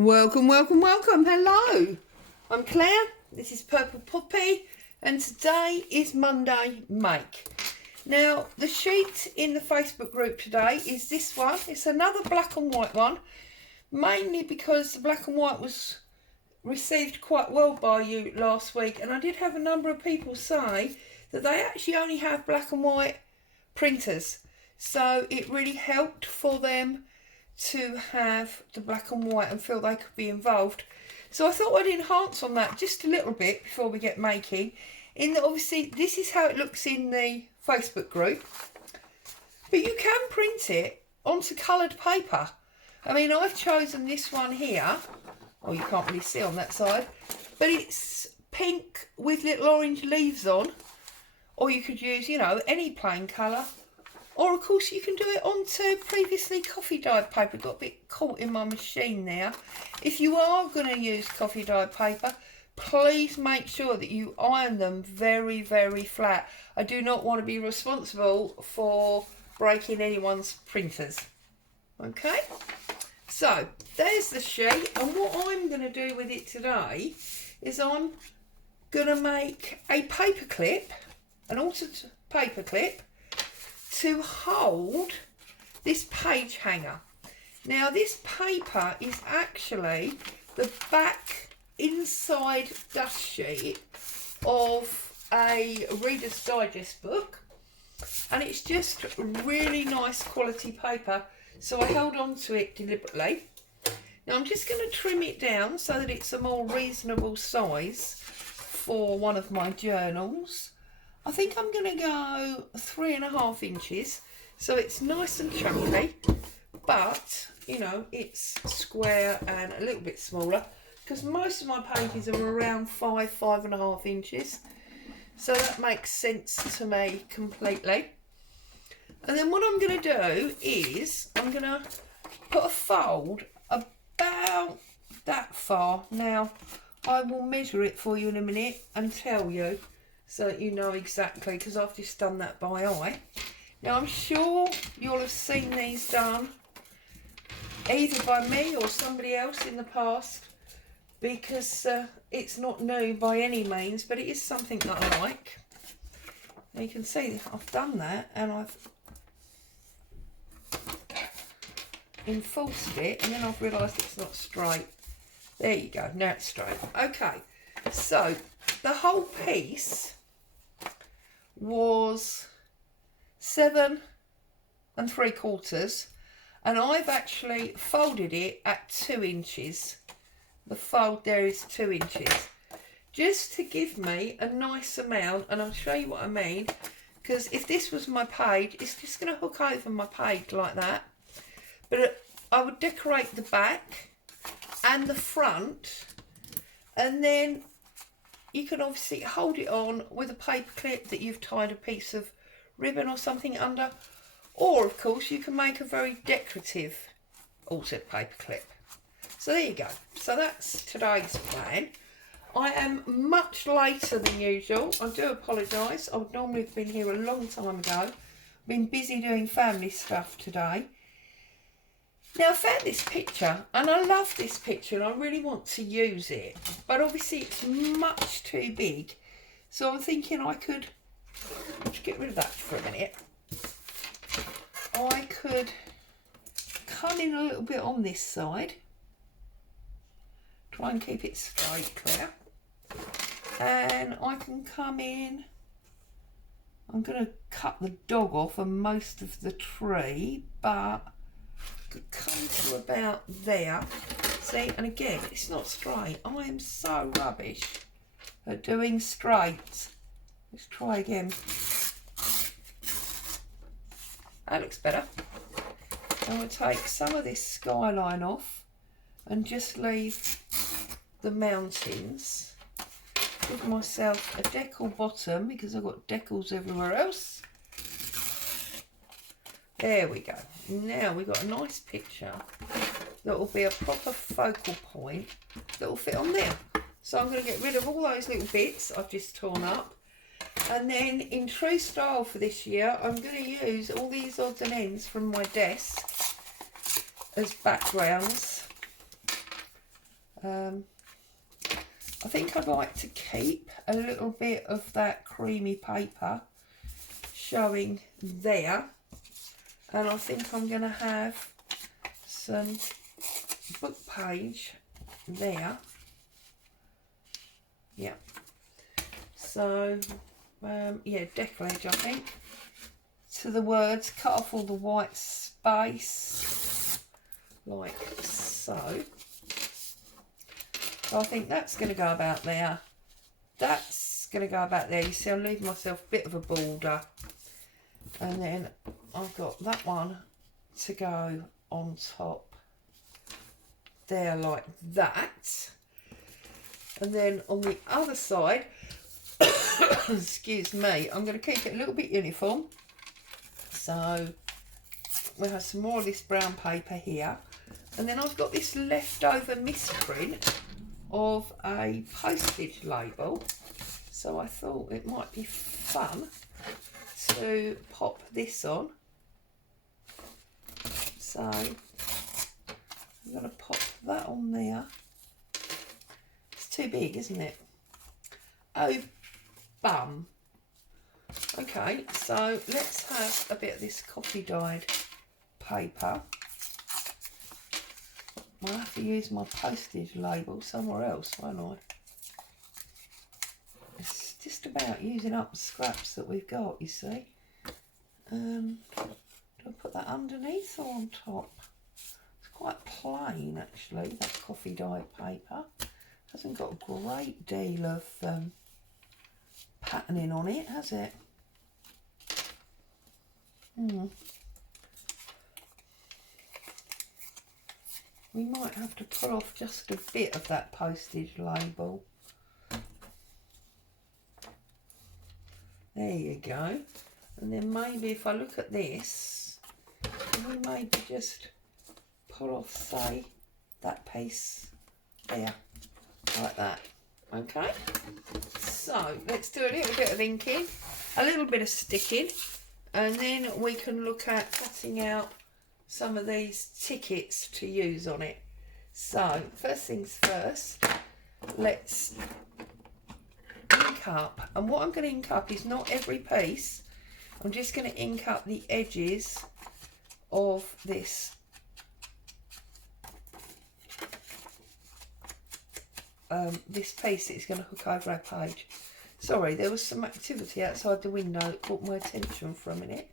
Welcome, welcome, welcome. Hello, I'm Claire. This is Purple Poppy, and today is Monday Make. Now, the sheet in the Facebook group today is this one. It's another black and white one, mainly because the black and white was received quite well by you last week, and I did have a number of people say that they actually only have black and white printers, so it really helped for them to have the black and white and feel they could be involved. So I thought I'd enhance on that just a little bit before we get making, in that obviously this is how it looks in the Facebook group, but you can print it onto coloured paper. I mean, I've chosen this one here. Oh, you can't really see on that side, but it's pink with little orange leaves on, or you could use, you know, any plain colour. Or, of course, you can do it onto previously coffee-dyed paper. Got a bit caught in my machine there. If you are going to use coffee-dyed paper, please make sure that you iron them very, very flat. I do not want to be responsible for breaking anyone's printers. Okay? So, there's the sheet. And what I'm going to do with it today is I'm going to make a paper clip, an altered paper clip, to hold this page hanger. Now, this paper is actually the back inside dust sheet of a Reader's Digest book, and it's just really nice quality paper, so I held on to it deliberately. Now I'm just going to trim it down so that it's a more reasonable size for one of my journals. I think I'm going to go 3.5 inches, so it's nice and chunky, but, you know, it's square and a little bit smaller, because most of my pages are around 5.5 inches, so that makes sense to me completely. And then what I'm going to do is I'm going to put a fold about that far. Now, I will measure it for you in a minute and tell you, so that you know exactly, because I've just done that by eye. Now, I'm sure you'll have seen these done either by me or somebody else in the past, because it's not new by any means, but it is something that I like. Now, you can see I've done that, and I've enforced it, and then I've realised it's not straight. There you go, now it's straight. Okay, so the whole piece was 7 3/4, and I've actually folded it at 2 inches. The fold there is 2 inches, just to give me a nice amount, and I'll show you what I mean, because if this was my page, it's just going to hook over my page like that. But I would decorate the back and the front, and then you can obviously hold it on with a paper clip that you've tied a piece of ribbon or something under, or of course you can make a very decorative altered paper clip. So there you go. So that's today's plan. I am much later than usual. I do apologise. I would normally have been here a long time ago. Been busy doing family stuff today. Now, I found this picture, and I love this picture, and I really want to use it, but obviously it's much too big, so I'm thinking I could, let's get rid of that for a minute, I could come in a little bit on this side, try and keep it straight, Claire, and I can come in, I'm going to cut the dog off and most of the tree, but could come to about there. See, and again, it's not straight. I am so rubbish at doing straight. Let's try again. That looks better. I'm going to take some of this skyline off and just leave the mountains. Give myself a decal bottom, because I've got decals everywhere else. There we go. Now we've got a nice picture that will be a proper focal point that will fit on there. So I'm going to get rid of all those little bits I've just torn up. And then in true style for this year, I'm going to use all these odds and ends from my desk as backgrounds I think I'd like to keep a little bit of that creamy paper showing there, and I think I'm going to have some book page there. Yeah, so yeah, deckledge I think, to the words, cut off all the white space like so. So I think that's going to go about there. That's going to go about there. You see, I'm leaving myself a bit of a border. And then I've got that one to go on top there like that. And then on the other side, excuse me, I'm going to keep it a little bit uniform. So we'll have some more of this brown paper here. And then I've got this leftover misprint of a postage label, so I thought it might be fun to pop this on. So I'm going to pop that on there. It's too big, isn't it? Oh bum. Okay, so let's have a bit of this coffee dyed paper. I'll have to use my postage label somewhere else, won't I? It's just about using up the scraps that we've got, you see. Do I put that underneath or on top? It's quite plain, actually, that coffee dyed paper. Hasn't got a great deal of patterning on it, has it? We might have to pull off just a bit of that postage label. There you go. And then maybe if I look at this, we maybe just pull off, say, that piece there, like that. Okay, so let's do a little bit of inking, a little bit of sticking, and then we can look at cutting out some of these tickets to use on it. So first things first, let's ink up, and what I'm going to ink up is not every piece. I'm just going to ink up the edges of this this piece that is going to hook over our page. Sorry, there was some activity outside the window that caught my attention for a minute.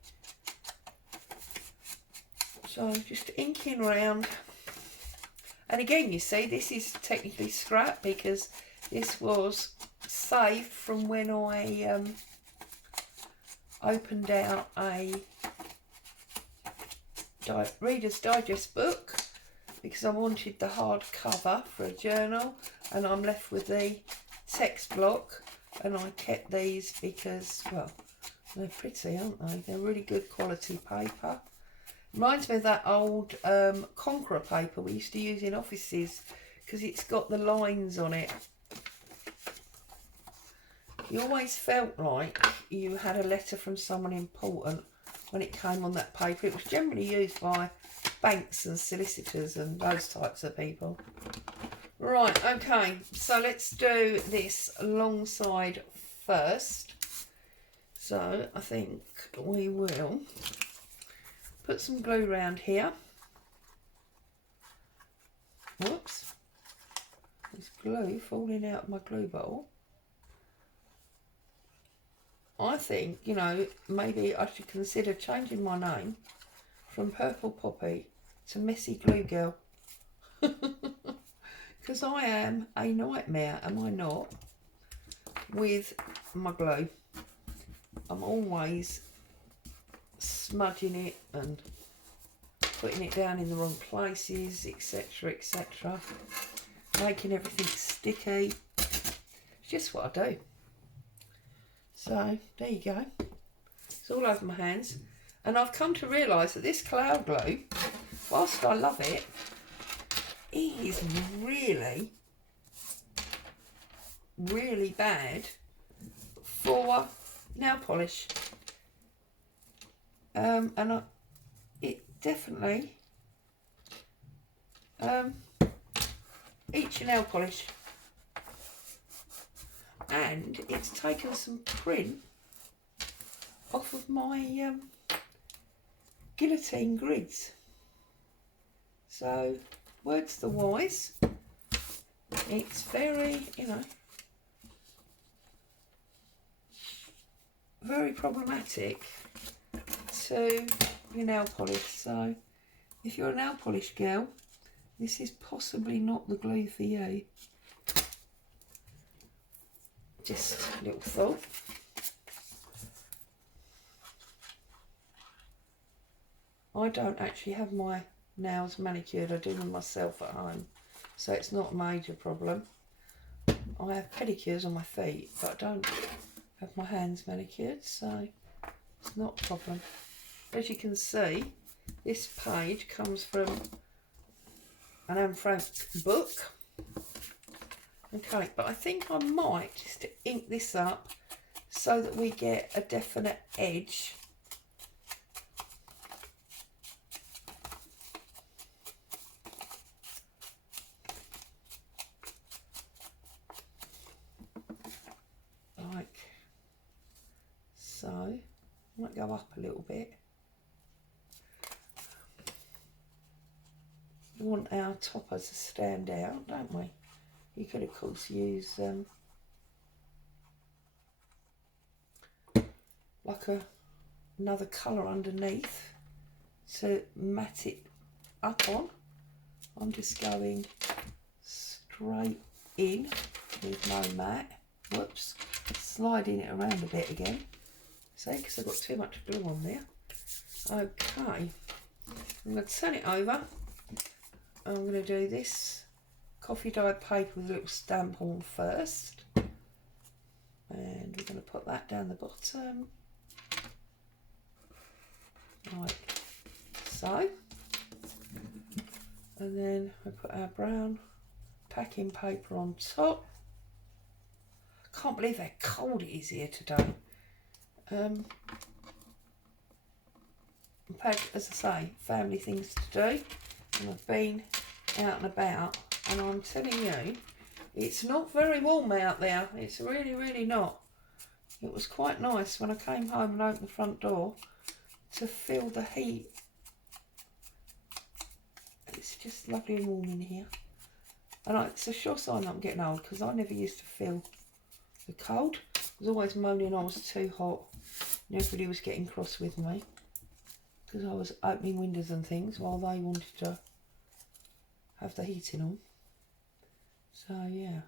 So just inking around, and again, you see, this is technically scrap because this was saved from when I opened out a Reader's Digest book, because I wanted the hard cover for a journal, and I'm left with the text block, and I kept these because, well, they're pretty, aren't they? They're really good quality paper. Reminds me of that old Conqueror paper we used to use in offices, because it's got the lines on it. You always felt like you had a letter from someone important when it came on that paper. It was generally used by banks and solicitors and those types of people. Right, okay, so let's do this long side first. So I think we will put some glue around here. Whoops, there's glue falling out of my glue bottle. I think, you know, maybe I should consider changing my name from Purple Poppy to Messy Glue Girl. Because I am a nightmare, am I not, with my glue. I'm always smudging it and putting it down in the wrong places, etc, etc, making everything sticky. It's just what I do. So there you go, it's all over my hands. And I've come to realise that this cloud glue, whilst I love it, it is really, really bad for nail polish. It definitely each nail polish. And it's taken some print off of my guillotine grids. So, words the wise. It's very, you know, very problematic to your nail polish. So, if you're a nail polish girl, this is possibly not the glue for you. Just a little thought. I don't actually have my nails manicured. I do them myself at home, so it's not a major problem. I have pedicures on my feet, but I don't have my hands manicured, so it's not a problem. As you can see, this page comes from an Anne Frank book. Okay, but I think I might just ink this up so that we get a definite edge. Like so. I might go up a little bit. We want our toppers to stand out, don't we? You could of course use like another colour underneath to mat it up on. I'm just going straight in with no mat. Whoops, sliding it around a bit again. See, because I've got too much glue on there. Okay, I'm going to turn it over. I'm going to do this coffee dyed paper with a little stamp on first, and we're going to put that down the bottom like so, and then we put our brown packing paper on top. Can't believe how cold it is here today. I've had, as I say, family things to do, and I've been out and about, and I'm telling you, it's not very warm out there. It's really, really not. It was quite nice when I came home and opened the front door to feel the heat. It's just lovely and warm in here. And it's a sure sign that I'm getting old, because I never used to feel the cold. I was always moaning I was too hot, and everybody was getting cross with me because I was opening windows and things while they wanted to have the heating on. So yeah,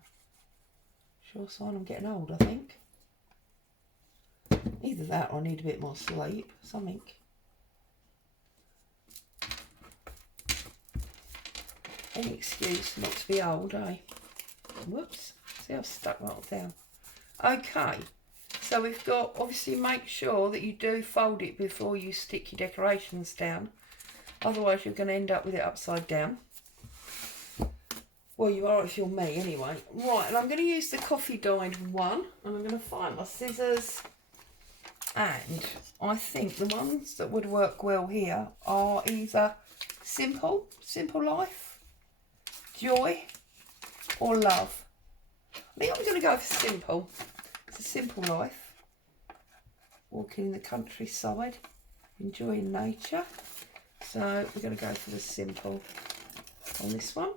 sure sign I'm getting old, I think. Either that or I need a bit more sleep, something. Any excuse not to be old, eh? Whoops, see I've stuck that down. Okay, so we've got, obviously make sure that you do fold it before you stick your decorations down. Otherwise you're going to end up with it upside down. Well, you are if you're me anyway. Right, and I'm going to use the coffee dyed one, and I'm going to find my scissors. And I think the ones that would work well here are either Simple Life, Joy, or Love. I think I'm going to go for Simple. It's a simple life. Walking in the countryside, enjoying nature. So we're going to go for the Simple on this one.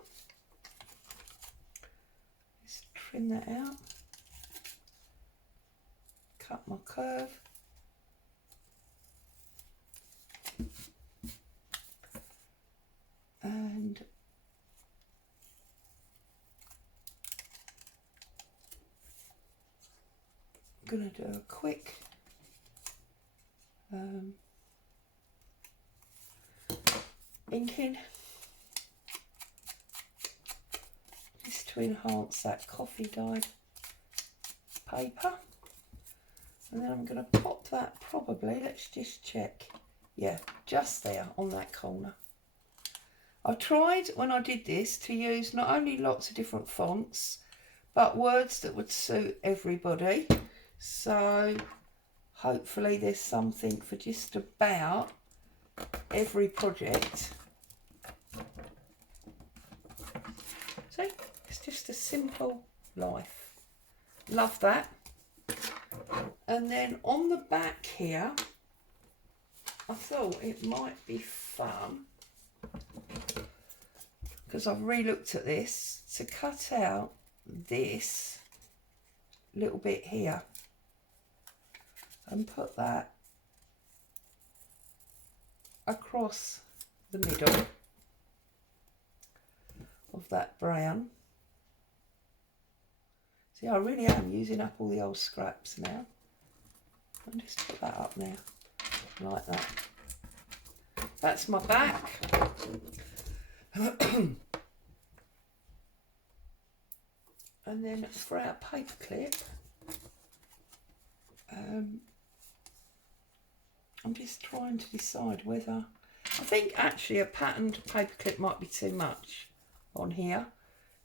Just trim that out. Cut my curve. And I'm going to do a quick inking just to enhance that coffee dyed paper, and then I'm going to pop that probably, let's just check, yeah, just there on that corner. I tried when I did this to use not only lots of different fonts but words that would suit everybody, so hopefully there's something for just about every project. See, it's just a simple life. Love that. And then on the back here, I thought it might be fun, because I've re-looked at this, to cut out this little bit here and put that across the middle of that brown. See, I really am using up all the old scraps now. I'll just put that up there like that. That's my back. And then for our paper clip, I'm just trying to decide whether, I think actually a patterned paper clip might be too much on here.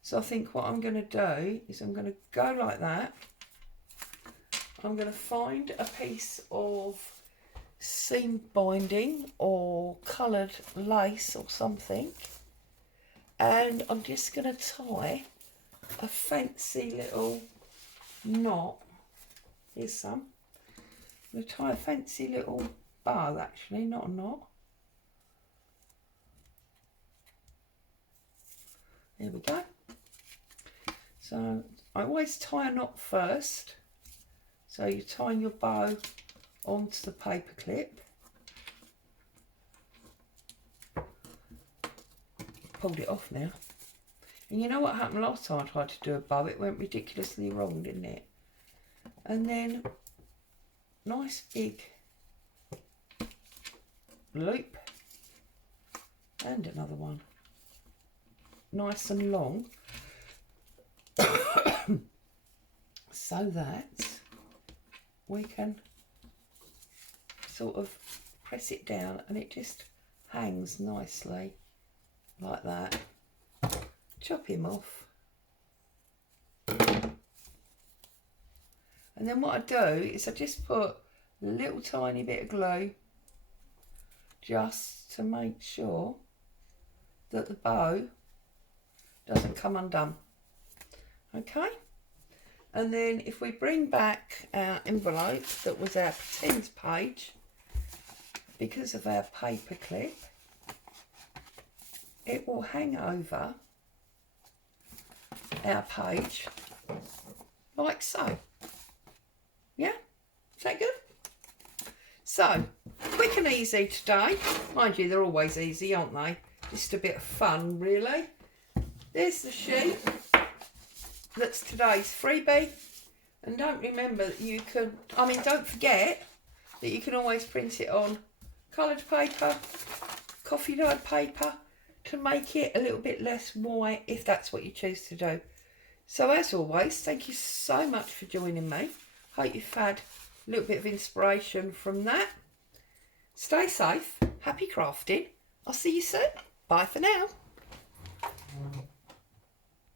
So I think what I'm going to do is I'm going to go like that. I'm going to find a piece of seam binding or coloured lace or something, and I'm just going to tie a fancy little knot. Here's some. I'm going to tie a fancy little bow, actually, not a knot. There we go. So I always tie a knot first. So you're tying your bow onto the paper clip. Pulled it off now. And you know what happened last time I tried to do a bow? It went ridiculously wrong, didn't it? And then nice big loop and another one. Nice and long. So that we can sort of press it down and it just hangs nicely like that. Chop him off. And then what I do is I just put a little tiny bit of glue just to make sure that the bow doesn't come undone. Okay, and then if we bring back our envelope that was our pretend page, because of our paper clip, it will hang over our page like so. Yeah, is that good? So, quick and easy today. Mind you, they're always easy, aren't they? Just a bit of fun, really. There's the sheet. That's today's freebie. And don't remember that you can, don't forget that you can always print it on coloured paper, coffee dyed paper, to make it a little bit less white if that's what you choose to do. So as always, thank you so much for joining me. Hope you've had a little bit of inspiration from that. Stay safe, happy crafting. I'll see you soon. Bye for now.